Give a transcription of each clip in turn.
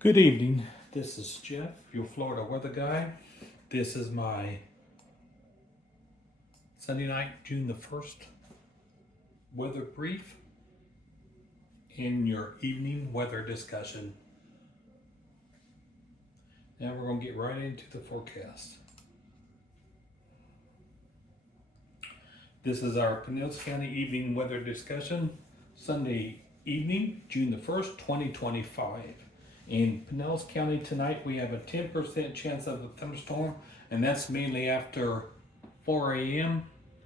Good evening. This is Jeff, your Florida weather guy. This is my Sunday night, June the 1st weather brief in your evening weather discussion. Now we're going to get right into the forecast. This is our Pinellas County evening weather discussion, Sunday evening, June the 1st, 2025. In Pinellas County tonight, we have a 10% chance of a thunderstorm, and that's mainly after 4 a.m.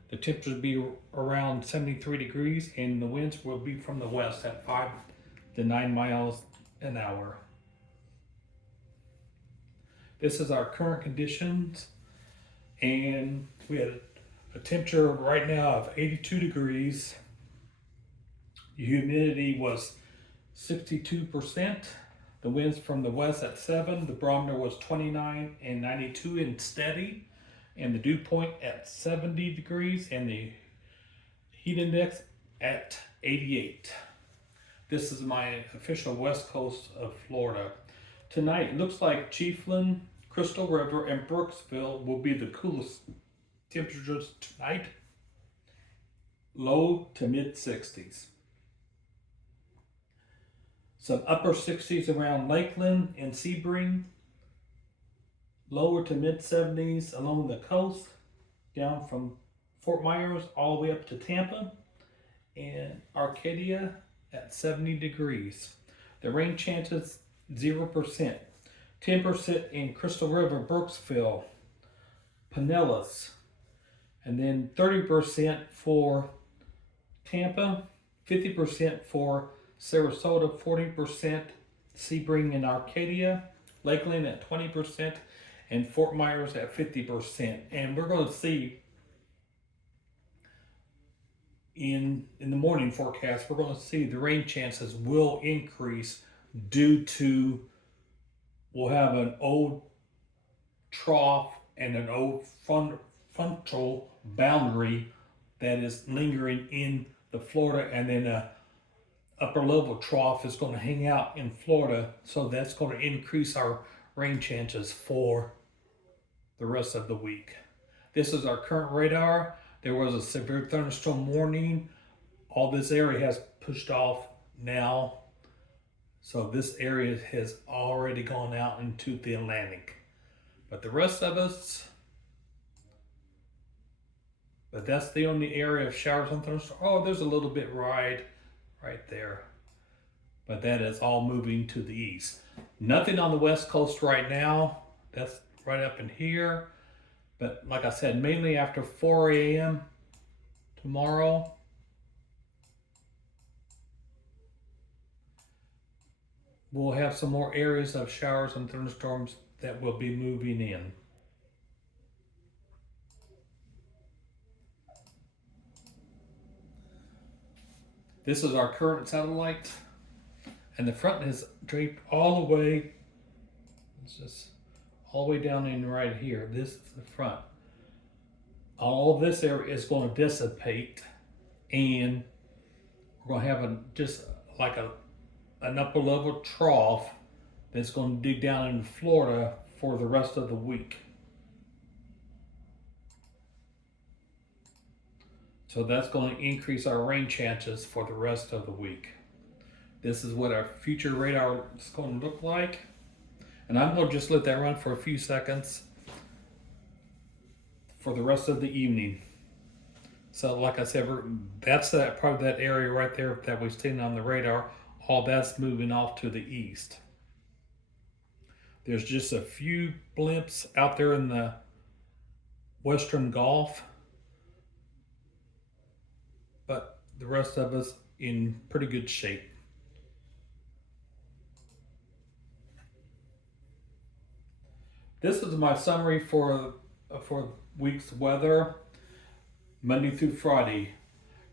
The temperature will be around 73 degrees, and the winds will be from the west at 5 to 9 miles an hour. This is our current conditions, and we had a temperature right now of 82 degrees. The humidity was 62%. The winds from the west at 7. The barometer was 29 and 92 and steady. And the dew point at 70 degrees and the heat index at 88. This is my official west coast of Florida. Tonight, it looks like Chiefland, Crystal River, and Brooksville will be the coolest temperatures tonight. Low to mid 60s. Some upper 60s around Lakeland and Sebring. Lower to mid 70s along the coast, down from Fort Myers all the way up to Tampa, and Arcadia at 70 degrees. The rain chances 0%. 10% in Crystal River, Brooksville, Pinellas, and then 30% for Tampa, 50% for Sarasota, 40% Sebring and Arcadia, Lakeland at 20%, and Fort Myers at 50%. And we're going to see in the morning forecast, we're going to see the rain chances will increase due to we'll have an old trough and an old frontal boundary that is lingering in the Florida, and then a upper level trough is going to hang out in Florida, so that's going to increase our rain chances for the rest of the week. This is our current radar. There was a severe thunderstorm warning. All this area has pushed off now, so this area has already gone out into the Atlantic. But the rest of us, but that's the only area of showers and thunderstorms. Oh, there's a little bit right there. But that is all moving to the east. Nothing on the west coast right now. That's right up in here. But like I said, mainly after 4 a.m. tomorrow. We'll have some more areas of showers and thunderstorms that will be moving in. This is our current satellite, and the front is draped all the way. It's just all the way down in right here. This is the front. All of this area is going to dissipate, and we're going to have just like an upper level trough that's going to dig down into Florida for the rest of the week. So that's going to increase our rain chances for the rest of the week. This is what our future radar is going to look like. And I'm going to just let that run for a few seconds for the rest of the evening. So like I said, that's that part of that area right there that we've seen on the radar. All that's moving off to the east. There's just a few blimps out there in the Western Gulf, but the rest of us in pretty good shape. This is my summary for week's weather, Monday through Friday.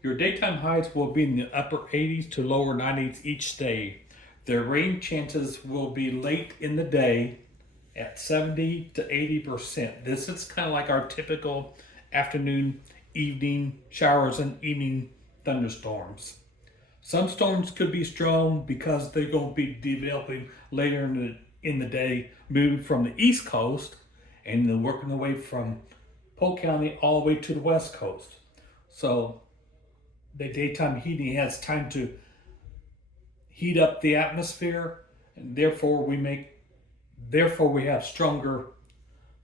Your daytime highs will be in the upper 80s to lower 90s each day. The rain chances will be late in the day at 70 to 80%. This is kind of like our typical afternoon, evening showers and evening thunderstorms. Some storms could be strong because they're going to be developing later in the day, moving from the east coast and then working their way from Polk County all the way to the west coast. So the daytime heating has time to heat up the atmosphere, and therefore we have stronger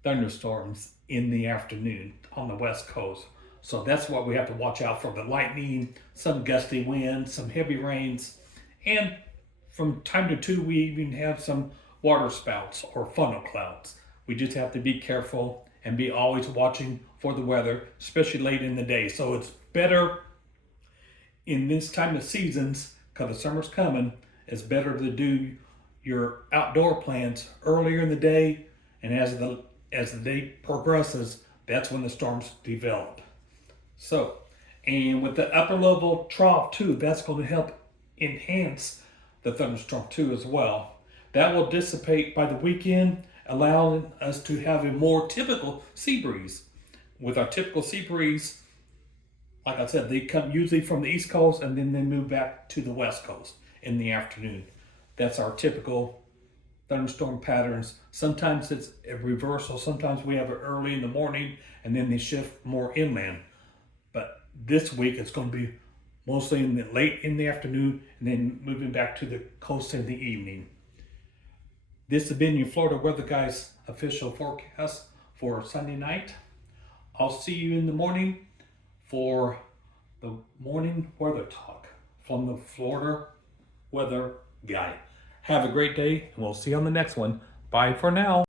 thunderstorms in the afternoon on the west coast. So that's what we have to watch out for: the lightning, some gusty winds, some heavy rains, and from time to time we even have some water spouts or funnel clouds. We just have to be careful and be always watching for the weather, especially late in the day. So it's better in this time of seasons, because the summer's coming, it's better to do your outdoor plans earlier in the day, and as the day progresses, that's when the storms develop. So, and with the upper level trough too, that's going to help enhance the thunderstorm too as well. That will dissipate by the weekend, allowing us to have a more typical sea breeze. With our typical sea breeze, like I said, they come usually from the east coast and then they move back to the west coast in the afternoon. That's our typical thunderstorm patterns. Sometimes it's a reversal. Sometimes we have it early in the morning and then they shift more inland. But this week it's going to be mostly late in the afternoon and then moving back to the coast in the evening. This has been your Florida Weather Guys official forecast for Sunday night. I'll see you in the morning for the morning weather talk from the Florida Weather Guy. Have a great day, and we'll see you on the next one. Bye for now.